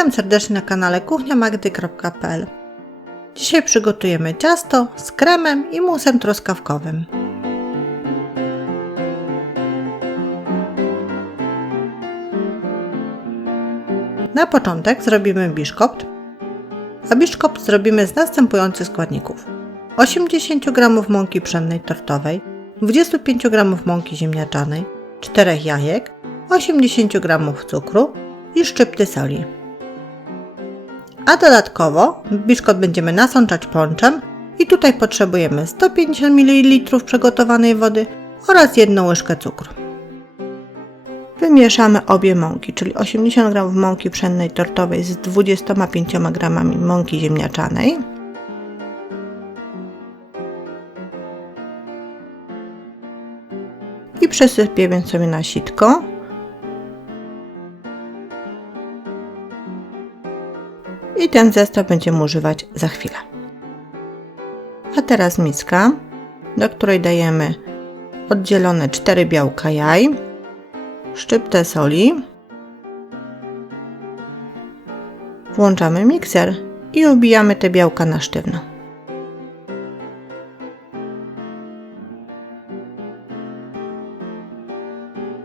Witam serdecznie na kanale kuchniamagdy.pl. Dzisiaj przygotujemy ciasto z kremem i musem truskawkowym. Na początek zrobimy biszkopt, a biszkopt zrobimy z następujących składników: 80 g mąki pszennej tortowej, 25 g mąki ziemniaczanej, 4 jajek, 80 g cukru i szczypty soli. A dodatkowo biszkopt będziemy nasączać ponczem i tutaj potrzebujemy 150 ml przygotowanej wody oraz 1 łyżkę cukru. Wymieszamy obie mąki, czyli 80 g mąki pszennej tortowej z 25 g mąki ziemniaczanej. I przesypiemy sobie na sitko. I ten zestaw będziemy używać za chwilę. A teraz miska, do której dajemy oddzielone 4 białka jaj, szczyptę soli, włączamy mikser i ubijamy te białka na sztywno.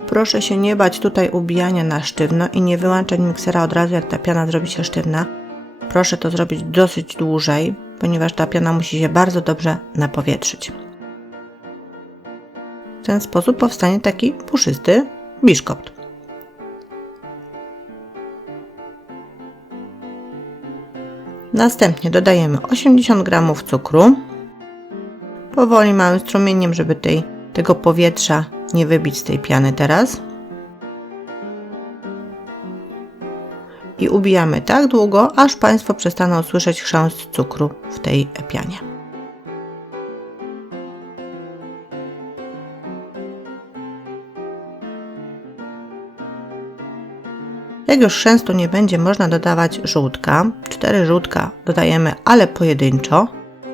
Proszę się nie bać tutaj ubijania na sztywno i nie wyłączać miksera od razu, jak ta piana zrobi się sztywna. Proszę to zrobić dosyć dłużej, ponieważ ta piana musi się bardzo dobrze napowietrzyć. W ten sposób powstanie taki puszysty biszkopt. Następnie dodajemy 80 g cukru. Powoli małym strumieniem, żeby tego powietrza nie wybić z tej piany teraz. I ubijamy tak długo, aż Państwo przestaną słyszeć chrząst cukru w tej pianie. Jak już chrzęstu nie będzie, można dodawać żółtka. 4 żółtka dodajemy, ale pojedynczo.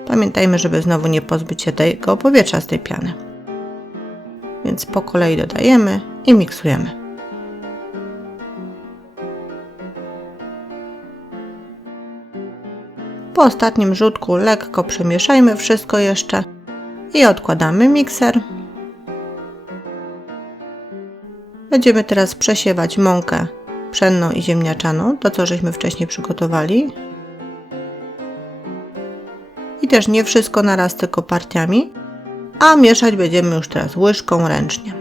Pamiętajmy, żeby znowu nie pozbyć się tego powietrza z tej piany. Więc po kolei dodajemy i miksujemy. Po ostatnim żółtku lekko przemieszajmy wszystko jeszcze i odkładamy mikser. Będziemy teraz przesiewać mąkę pszenną i ziemniaczaną, to co żeśmy wcześniej przygotowali. I też nie wszystko naraz, tylko partiami, a mieszać będziemy już teraz łyżką ręcznie.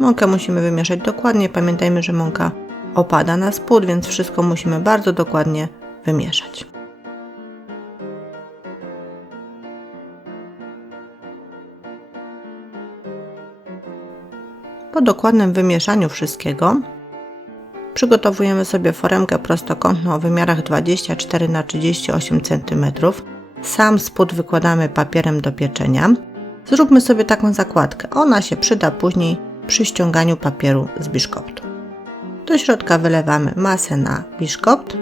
Mąkę musimy wymieszać dokładnie. Pamiętajmy, że mąka opada na spód, więc wszystko musimy bardzo dokładnie wymieszać. Po dokładnym wymieszaniu wszystkiego przygotowujemy sobie foremkę prostokątną o wymiarach 24 x 38 cm. Sam spód wykładamy papierem do pieczenia. Zróbmy sobie taką zakładkę. Ona się przyda później przy ściąganiu papieru z biszkoptu. Do środka wylewamy masę na biszkopt.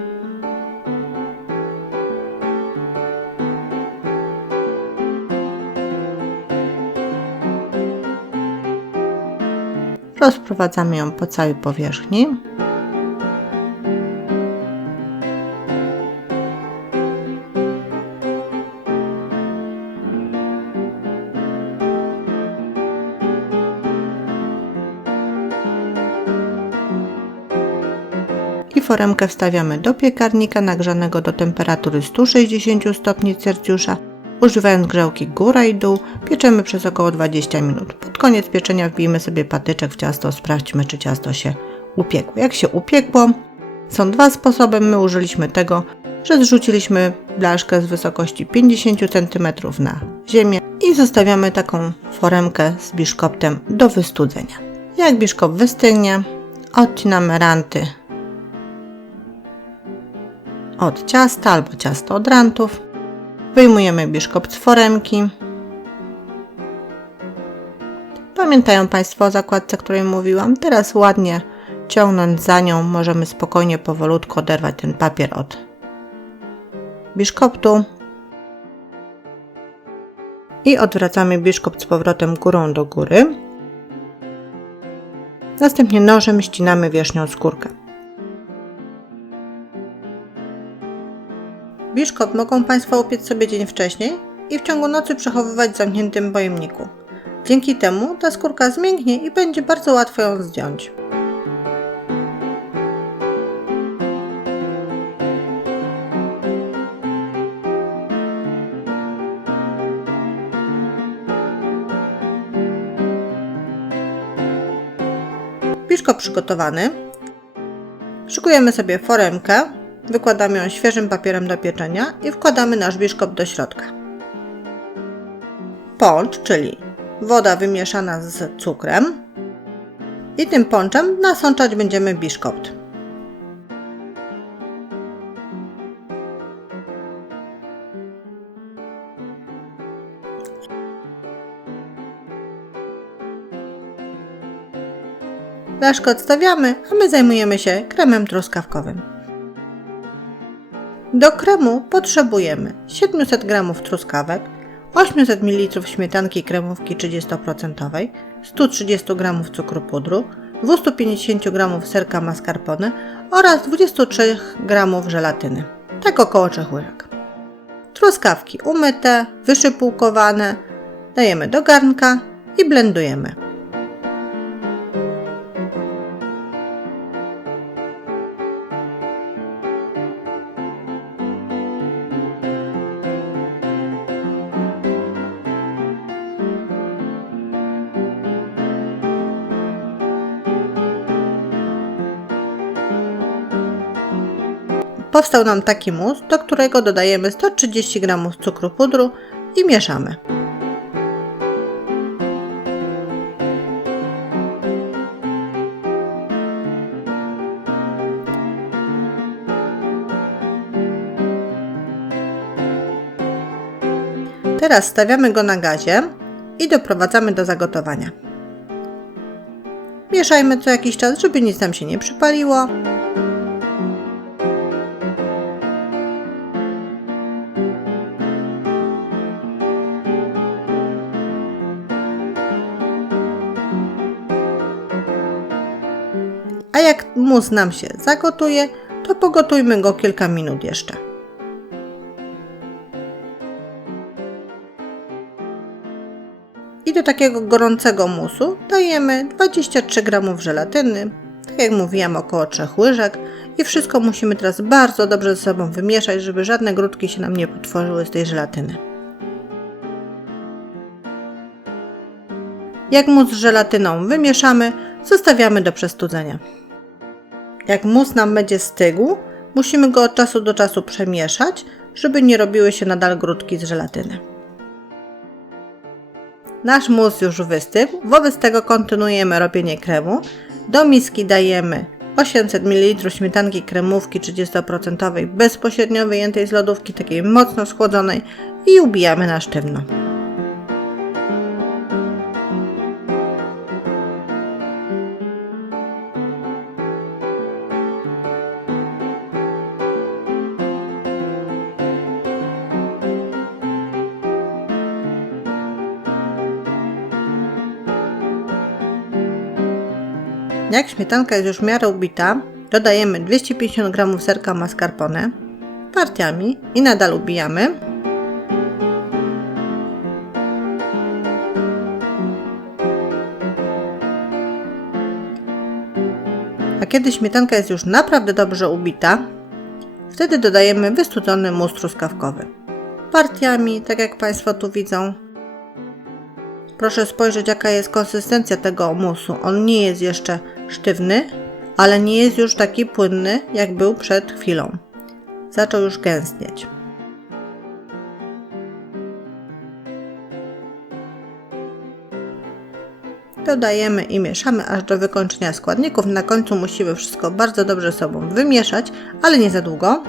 Rozprowadzamy ją po całej powierzchni. I foremkę wstawiamy do piekarnika nagrzanego do temperatury 160 stopni Celsjusza. Używając grzałki góra i dół, pieczemy przez około 20 minut. Pod koniec pieczenia wbijmy sobie patyczek w ciasto, sprawdźmy, czy ciasto się upiekło. Jak się upiekło, są dwa sposoby. My użyliśmy tego, że zrzuciliśmy blaszkę z wysokości 50 cm na ziemię i zostawiamy taką foremkę z biszkoptem do wystudzenia. Jak biszkopt wystygnie, odcinamy ranty od ciasta albo ciasto od rantów. Wyjmujemy biszkopt z foremki. Pamiętają Państwo o zakładce, o której mówiłam? Teraz ładnie ciągnąc za nią możemy spokojnie, powolutku oderwać ten papier od biszkoptu i odwracamy biszkopt z powrotem górą do góry. Następnie nożem ścinamy wierzchnią skórkę. Biszkopt mogą Państwo upiec sobie dzień wcześniej i w ciągu nocy przechowywać w zamkniętym pojemniku. Dzięki temu ta skórka zmięknie i będzie bardzo łatwo ją zdjąć. Biszkopt przygotowany. Szykujemy sobie foremkę, wykładamy ją świeżym papierem do pieczenia i wkładamy nasz biszkopt do środka. Poncz, czyli woda wymieszana z cukrem i tym ponczem nasączać będziemy biszkopt. Blaszkę odstawiamy, a my zajmujemy się kremem truskawkowym. Do kremu potrzebujemy 700 g truskawek, 800 ml śmietanki kremówki 30%, 130 g cukru pudru, 250 g serka mascarpone oraz 23 g żelatyny, tak około 3 łyżek. Truskawki umyte, wyszypułkowane dajemy do garnka i blendujemy. Powstał nam taki mus, do którego dodajemy 130 g cukru pudru i mieszamy. Teraz stawiamy go na gazie i doprowadzamy do zagotowania. Mieszajmy co jakiś czas, żeby nic nam się nie przypaliło. A jak mus nam się zagotuje, to pogotujmy go kilka minut jeszcze. I do takiego gorącego musu dajemy 23 g żelatyny, tak jak mówiłam, około 3 łyżek i wszystko musimy teraz bardzo dobrze ze sobą wymieszać, żeby żadne grudki się nam nie potworzyły z tej żelatyny. Jak mus z żelatyną wymieszamy, zostawiamy do przestudzenia. Jak mus nam będzie stygł, musimy go od czasu do czasu przemieszać, żeby nie robiły się nadal grudki z żelatyny. Nasz mus już wystygł, wobec tego kontynuujemy robienie kremu. Do miski dajemy 800 ml śmietanki kremówki 30% bezpośrednio wyjętej z lodówki, takiej mocno schłodzonej i ubijamy na sztywno. Jak śmietanka jest już w miarę ubita, dodajemy 250 g serka mascarpone partiami i nadal ubijamy. A kiedy śmietanka jest już naprawdę dobrze ubita, wtedy dodajemy wystudzony mus truskawkowy partiami, tak jak Państwo tu widzą. Proszę spojrzeć, jaka jest konsystencja tego musu. On nie jest jeszcze sztywny, ale nie jest już taki płynny, jak był przed chwilą. Zaczął już gęstnieć. Dodajemy i mieszamy aż do wykończenia składników. Na końcu musimy wszystko bardzo dobrze sobą wymieszać, ale nie za długo.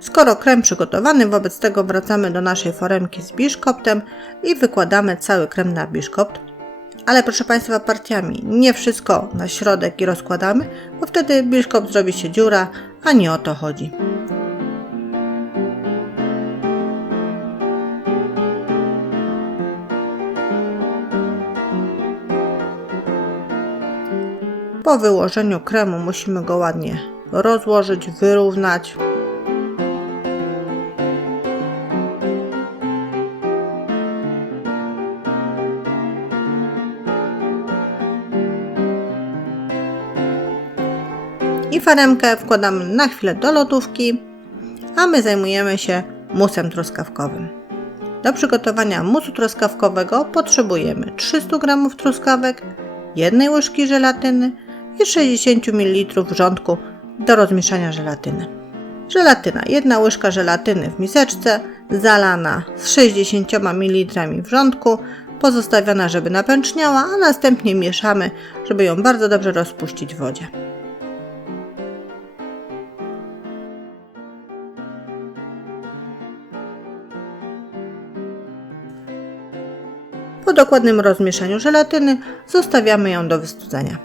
Skoro krem przygotowany, wobec tego wracamy do naszej foremki z biszkoptem i wykładamy cały krem na biszkopt, Ale proszę Państwa, partiami, nie wszystko na środek i rozkładamy, bo wtedy biszkopt zrobi się dziura, a nie o to chodzi. Po wyłożeniu kremu musimy go ładnie rozłożyć, wyrównać. I foremkę wkładamy na chwilę do lodówki, a my zajmujemy się musem truskawkowym. Do przygotowania musu truskawkowego potrzebujemy 300 g truskawek, 1 łyżki żelatyny i 60 ml wrzątku do rozmieszania żelatyny. Żelatyna, 1 łyżka żelatyny w miseczce, zalana z 60 ml wrzątku, pozostawiona, żeby napęczniała, a następnie mieszamy, żeby ją bardzo dobrze rozpuścić w wodzie. Po dokładnym rozmieszaniu żelatyny zostawiamy ją do wystudzenia.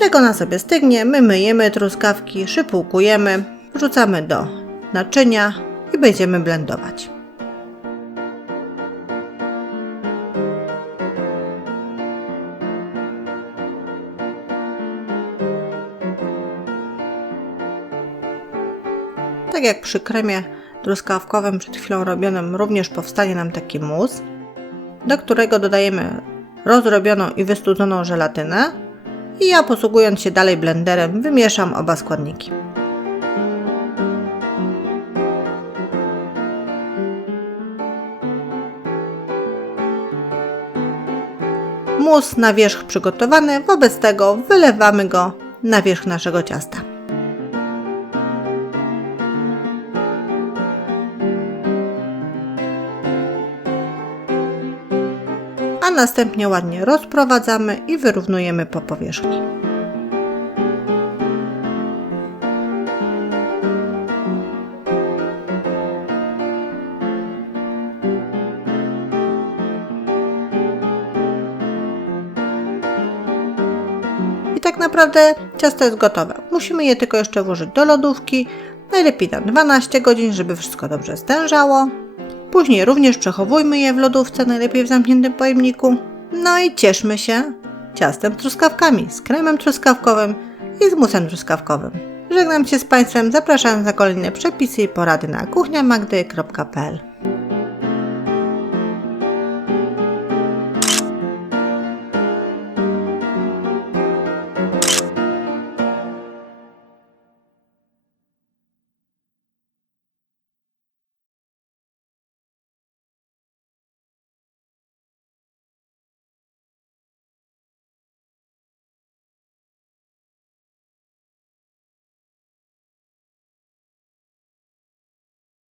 Jak ona sobie stygnie, my myjemy truskawki, szypułkujemy, wrzucamy do naczynia i będziemy blendować. Tak jak przy kremie truskawkowym przed chwilą robionym, również powstanie nam taki mus, do którego dodajemy rozrobioną i wystudzoną żelatynę i ja, posługując się dalej blenderem, wymieszam oba składniki. Mus na wierzch przygotowany, wobec tego wylewamy go na wierzch naszego ciasta. A następnie ładnie rozprowadzamy i wyrównujemy po powierzchni. I tak naprawdę ciasto jest gotowe. Musimy je tylko jeszcze włożyć do lodówki, najlepiej na 12 godzin, żeby wszystko dobrze stężało. Później również przechowujmy je w lodówce, najlepiej w zamkniętym pojemniku. No i cieszmy się ciastem z truskawkami, z kremem truskawkowym i z musem truskawkowym. Żegnam się z Państwem, zapraszam na kolejne przepisy i porady na kuchniamagdy.pl.